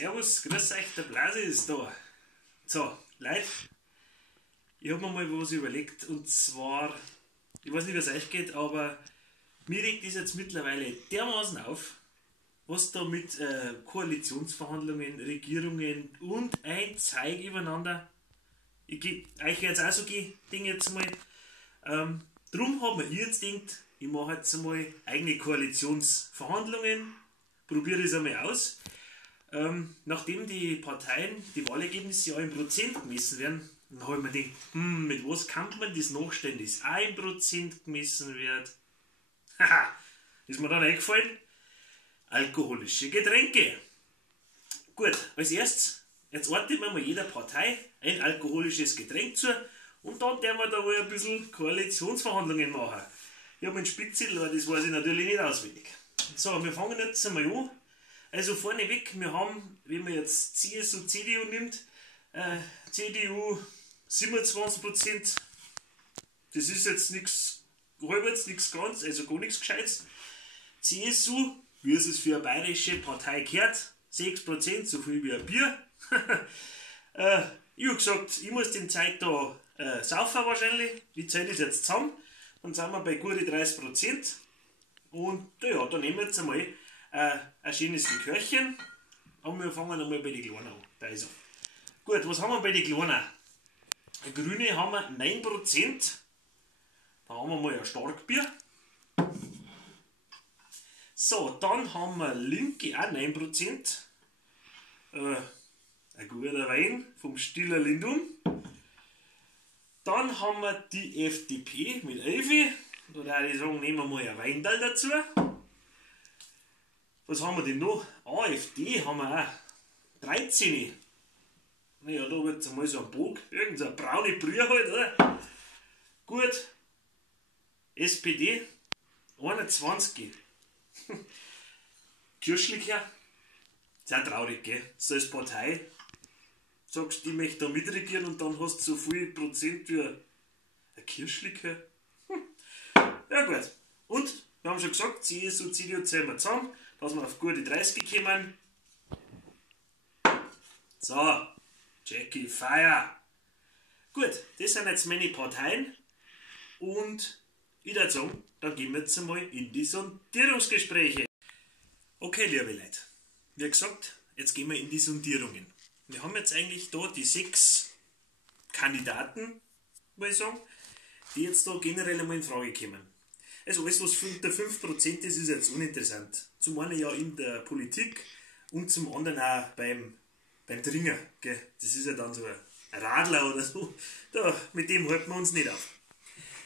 Servus, grüß euch, der Blasi ist da. So, Leute, ich habe mir mal was überlegt und zwar, ich weiß nicht, wie es euch geht, aber mir regt das jetzt mittlerweile dermaßen auf, was da mit Koalitionsverhandlungen, Regierungen und ein Zeig übereinander. Euch jetzt auch so Dinge jetzt mal. Drum habe ich jetzt gedacht, ich mache jetzt einmal eigene Koalitionsverhandlungen, probiere das einmal aus. Nachdem die Parteien, die Wahlergebnisse ja in Prozent gemessen werden, dann habe ich mir gedacht, mit was kann man das nachstellen, das auch in Prozent gemessen wird? Haha, ist mir dann eingefallen, alkoholische Getränke. Gut, als erstes, jetzt ordnet man mal jeder Partei ein alkoholisches Getränk zu und dann werden wir da mal ein bisschen Koalitionsverhandlungen machen. Ich habe einen Spickzettel, aber das weiß ich natürlich nicht auswendig. So, wir fangen jetzt einmal an. Also vorneweg, wir haben, wenn man jetzt CSU, CDU nimmt, CDU 27%, das ist jetzt nichts halbwegs, nichts ganz, also gar nichts Gescheites. CSU, wie es für eine bayerische Partei gehört, 6%, so viel wie ein Bier. Ich habe gesagt, ich muss den Zeit da saufen wahrscheinlich, ich zähle das jetzt zusammen, dann sind wir bei gute 30%. Und ja, dann nehmen wir jetzt einmal ein schönes Likörchen, aber wir fangen einmal bei den Kleinen an. Da ist er. Gut, was haben wir bei den Kleinen? Grüne haben wir 9%, da haben wir mal ein Starkbier. So, dann haben wir Linke auch 9%, ein guter Wein vom Stiller Lindum. Dann haben wir die FDP mit 11%, da würde ich sagen, nehmen wir mal ein Weindal dazu. Was haben wir denn noch? AfD haben wir auch 13%. Naja, da wird es einmal so ein Bog, irgendeine braune Brühe halt, oder? Gut. SPD 21%. Kirschlicher. Sehr traurig, gell? So als Partei sagst du, ich möchte da mitregieren und dann hast du so viel Prozent wie ein Kirschlicher. Ja gut. Und wir haben schon gesagt, CSU, CDU zählen wir zusammen, dass wir auf gute 30 kommen. So, Jackie Fire. Gut, das sind jetzt meine Parteien und ich würde sagen, dann gehen wir jetzt einmal in die Sondierungsgespräche. Okay, liebe Leute, wie gesagt, jetzt gehen wir in die Sondierungen. Wir haben jetzt eigentlich da die 6 Kandidaten, muss ich sagen, die jetzt da generell einmal in Frage kommen. Also alles, was unter 5% ist, ist jetzt uninteressant. Zum einen ja in der Politik und zum anderen auch beim Dringen. Gell? Das ist ja dann so ein Radler oder so. Da, mit dem halten wir uns nicht auf.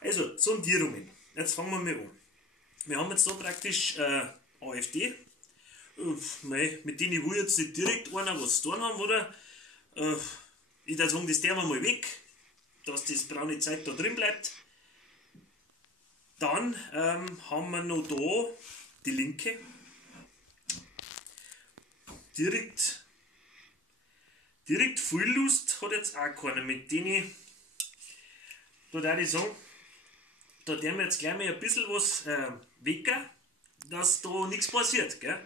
Also, Sondierungen. Jetzt fangen wir mal an. Wir haben jetzt da praktisch AfD. Mit denen ich will jetzt nicht direkt einer was zu tun haben, oder? Ich würde sagen, das tun wir mal weg, dass das braune Zeug da drin bleibt. Dann haben wir noch da die Linke. Direkt viel Lust hat jetzt auch keiner, mit denen da würde ich sagen, da werden wir jetzt gleich mal ein bisschen was wecken, dass da nichts passiert, gell?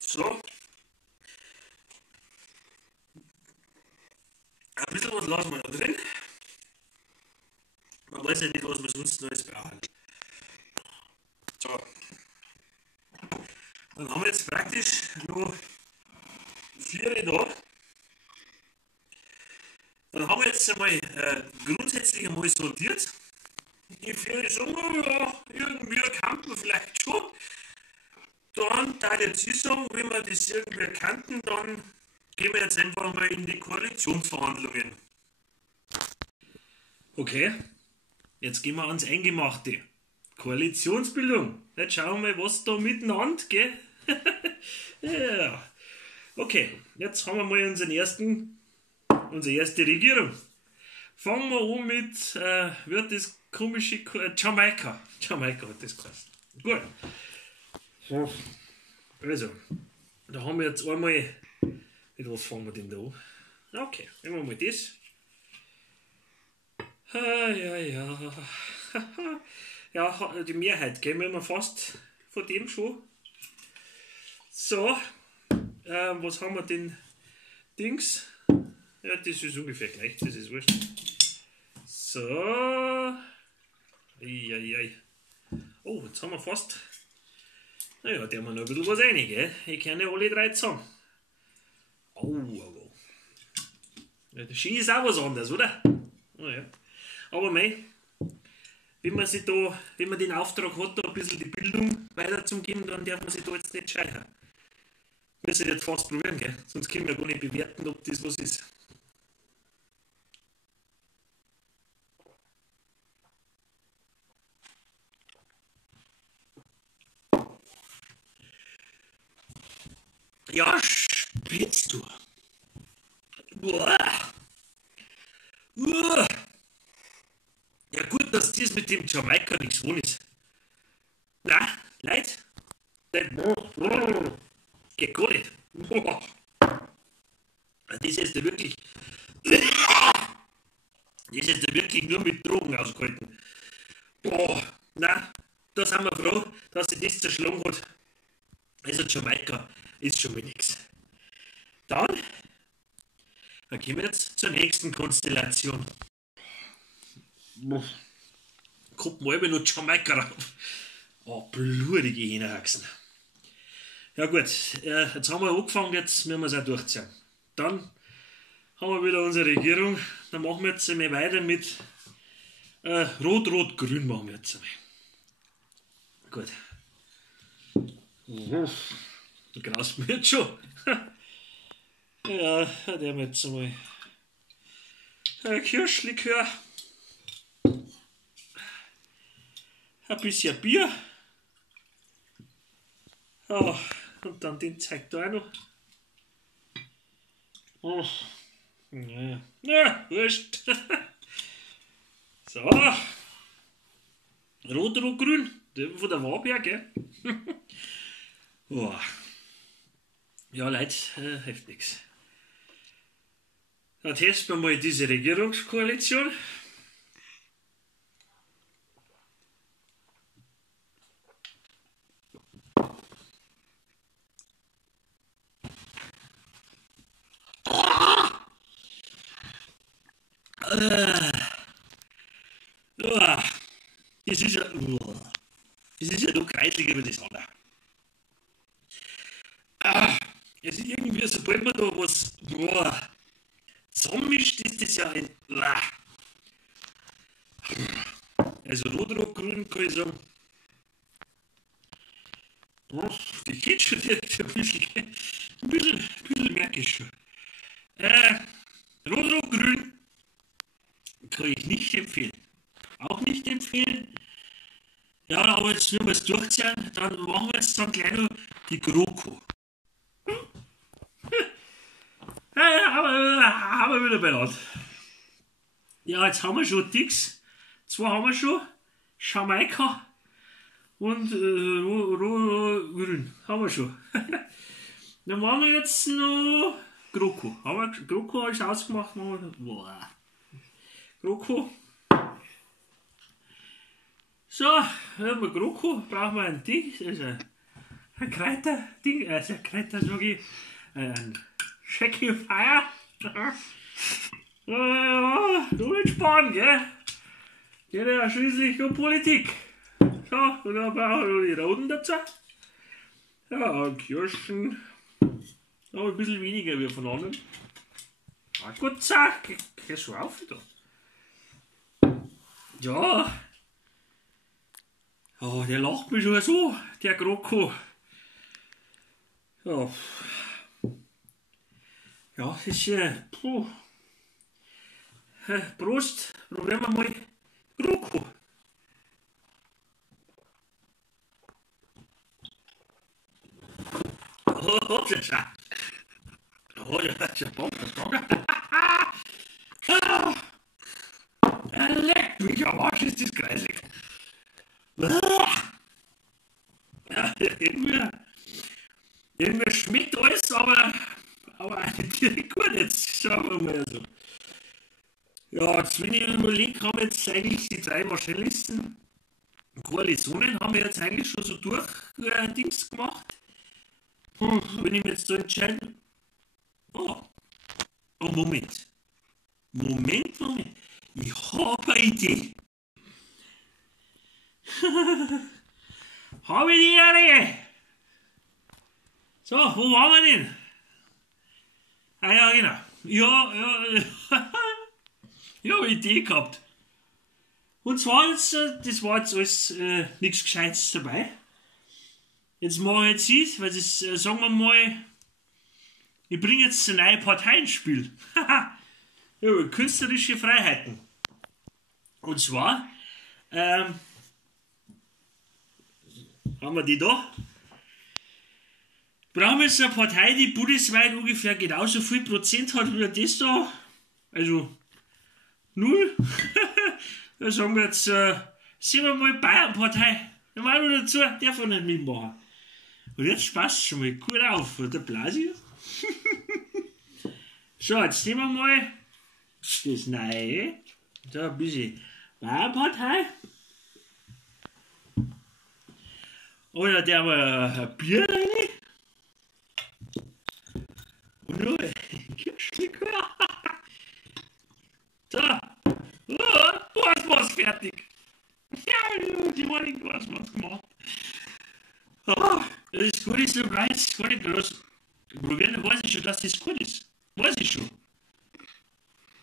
So. Ein bisschen was lassen wir da drin. Man weiß ja nicht, was wir sonst noch brauchen. So. Dann haben wir jetzt praktisch noch 4 da. Dann haben wir jetzt einmal grundsätzlich einmal sortiert. Die 4 sagen, ja, irgendwie kannten wir vielleicht schon. Dann da jetzt ich sagen, wenn wir das irgendwie kannten, dann gehen wir jetzt einfach mal in die Koalitionsverhandlungen. Okay, jetzt gehen wir ans Eingemachte. Koalitionsbildung. Jetzt schauen wir mal, was da miteinander, gell? Ja. Okay, jetzt haben wir mal unsere erste Regierung. Fangen wir an mit, wird das komische, Jamaika. Jamaika hat das geheißen. Gut. Also, da haben wir jetzt einmal, mit was fangen wir denn da an? Okay, nehmen wir mal das. Ja. Ja, die Mehrheit, gell, wir fast von dem schon. So, was haben wir denn? Dings. Ja, das ist ungefähr gleich, das ist wurscht. So. Eieiei. Oh, jetzt haben wir fast. Naja, da haben wir noch ein bisschen was rein, gell? Ich kenne ja alle drei zusammen. Oh. Ja, der Ski ist auch was anderes, oder? Naja. Aber mei, wenn man den Auftrag hat, da ein bisschen die Bildung weiterzugeben, dann darf man sich da jetzt nicht scheitern. Wir müssen jetzt fast probieren, gell? Sonst können wir gar nicht bewerten, ob das was ist. Ja, spitzt du. Uah. Ja gut, dass das mit dem Jamaika nichts wohl ist. Na, Leute, geht gar nicht. Das ist jetzt wirklich, nur mit Drogen ausgehalten. Boah, na, da sind wir froh, dass sich das zerschlagen hat. Also Jamaika ist schon mal nichts. Dann gehen wir jetzt zur nächsten Konstellation. Kommt mal noch Jamaika rauf. Oh, blutige Hähnerhaxen. Ja gut, jetzt haben wir angefangen, jetzt müssen wir es auch durchziehen. Dann haben wir wieder unsere Regierung. Dann machen wir jetzt einmal weiter mit Rot-Rot-Grün machen wir jetzt einmal. Gut. Du graust mir jetzt schon. Ja, der haben wir jetzt einmal Kirschlikör. Ein bisschen Bier. Oh, und dann den zeigt da auch noch. Oh. Ja, wurscht. So. Rot-Rot-Grün. Von der Warberg, gell? Oh. Ja, Leute, hilft nichts. Dann testen wir mal diese Regierungskoalition. Das ist ja noch kreislicher wie das andere. Es ist irgendwie, sobald man da was zusammenmischt, ist das ja ein. Also Rot-Rot-Grün kann ich sagen. Die geht schon direkt ein bisschen merke ich schon. Rot-Rot-Grün kann ich nicht empfehlen. Auch nicht empfehlen. Ja, aber jetzt wenn wir es durchziehen, dann machen wir jetzt dann gleich noch die GroKo. Ja, haben wir wieder benannt. Ja, jetzt haben wir schon Dix. Zwei haben wir schon. Jamaika und Grün. Haben wir schon. Dann machen wir jetzt noch GroKo. GroKo habe ich ausgemacht. GroKo. So, haben wir GroKo. Brauchen wir ein Ding. Also ein Kräuterding. Also ein Kräuter, sage ich. Ein Shaky Fire. Du willst sparen, gell? Geht ja schließlich um Politik. So, und dann brauchen wir noch die Roten dazu. Ja, Kirschen. Aber ein bisschen weniger wie von anderen. Ah, gut, zack, geh schon auf da. Ja. Oh, der lacht mich schon so, der GroKo. Ja. Ja, das ist Prost, probieren wir mal GroKo. Oh, das ist ja. Oh, das ist ja Bock, das Bock. Er leckt mich am Arsch, ist das greisig. Ja, irgendwie schmeckt alles, aber aber auch nicht direkt gut jetzt, sagen wir mal so. Ja, jetzt, wenn ich überlege, haben jetzt eigentlich die drei wahrscheinlichsten Koalitionen haben wir jetzt eigentlich schon so durch Dings gemacht. Wenn ich mir jetzt so entscheide. Oh, oh, Moment. Moment. Ich habe eine Idee. Habe ich die Ehre? So, wo waren wir denn? Ah ja, genau. Ja. Ich habe eine Idee gehabt. Und zwar, jetzt, das war jetzt alles nichts Gescheites dabei. Jetzt mache ich jetzt weil das, sagen wir mal, ich bringe jetzt eine neue Partei ins Spiel. Ja, künstlerische Freiheiten. Und zwar, haben wir die da? Brauchen wir jetzt eine Partei, die bundesweit ungefähr genauso viel Prozent hat wie das da? Also 0. Da sagen wir jetzt, sehen wir mal Bayern-Partei. Da machen wir dazu, der von nicht mitmachen. Und jetzt passt schon mal gut auf, der Blasi. So, jetzt nehmen wir mal das Neue. Da ein bisschen Bayern-Partei. Oder der mal ein Bier rein. Und noch ein Kirschlikör. So. Du hast was fertig. Ja, die wollen du hast was gemacht. Oh, das Gute ist so weiß, gar nicht groß. Probieren, weiß ich schon, dass das gut ist. Weiß ich schon.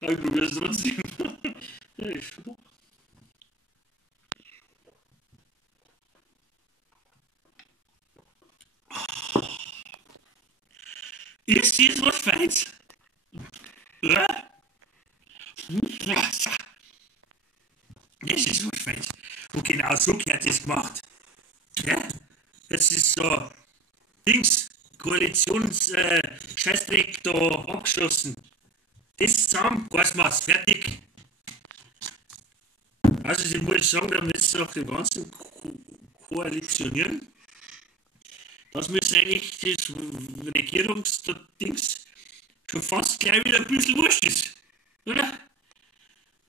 Aber ich probiere es trotzdem. Ist jetzt was Feins? Ja? Das ist was Feins. Und genau so gehört das gemacht. Ja? Das ist so Dings, Scheißdreck da abgeschlossen. Das zusammen, Gasmaß, fertig. Also ich muss sagen, wir haben jetzt nach dem ganzen Koalitionieren, dass wir eigentlich das Regierungsdings schon fast gleich wieder ein bisschen wurscht ist. Oder?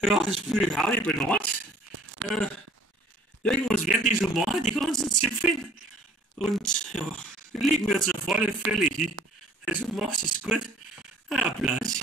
Ja, das fühle ich auch nicht benannt. Irgendwas werden die schon machen, die ganzen Zipfeln. Und ja, liegen wir jetzt auf alle Fälle hin. Also machst es gut. Applaus.